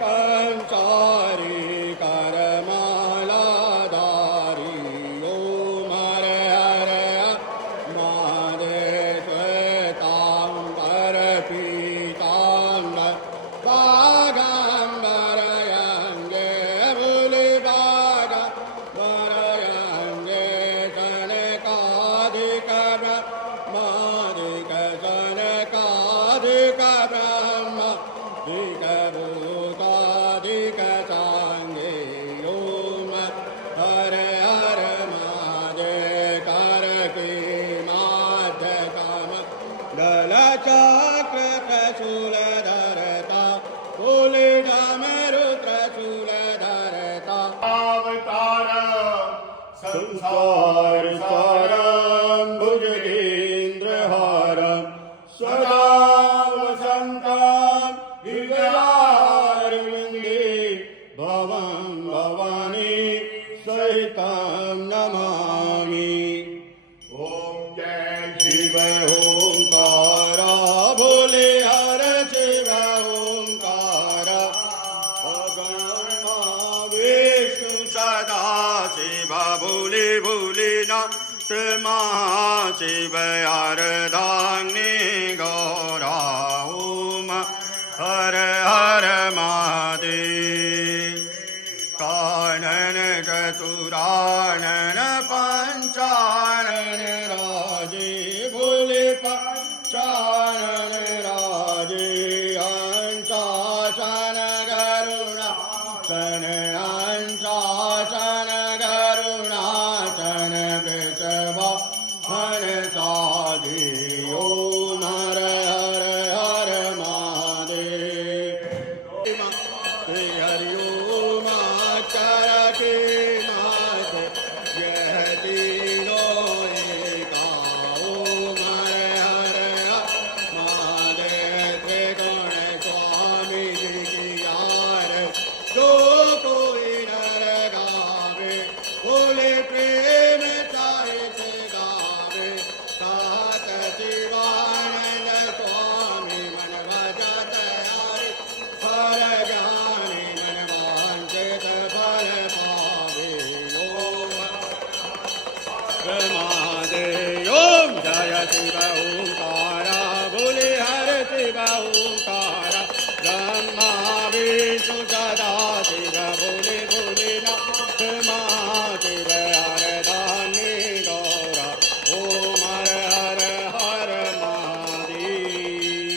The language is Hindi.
कंचारी करमालाधारी ओम हरे हरे मादेश्वेतांबर पीतांबर बागांबर यंगे बुलिबाग बरयंगे सनकादिक ब्रह्मादिक सनकादिक ब्रह्म दिक भूतादिक सांगे ओम हरे हरे मादे करकी माध काम दल चक्र त्रिशूल धरता रुद्र शूल धरता अवतार संसार सारं भुजगेन्द्रहारं सदा वसन्तं हृदयारविन्दे भवं भवानी सहितं नमामि। ॐ जय शिव ओंकारा भोले हर शिव ओंकारा अगणमा विष्णु सदा शिव भोले भोलेनाथ महाशिव अर्धांगिनी गौरा ओम हर हर महादेव। कानन चतुरानन पंचानन राजे भोले पंचानन राजे अंशासन करुणा सन अंशासन करुणा सन वृषभा हर साधि ओम हर हर हर महादेव। श्री हरि ओम करके नाथ यह तीनों एका ओम हर हर महादेव। त्रिगुण स्वामी जी की यार जो कोई नर गावे बोले प्रेम साहित गावे सात शिवानंद स्वामी मन भजत हरि फल ज्ञानी मन वांछित फल पावे ओम महादेव। ओम जय शिव ओंकारा बोले हर शिव ओम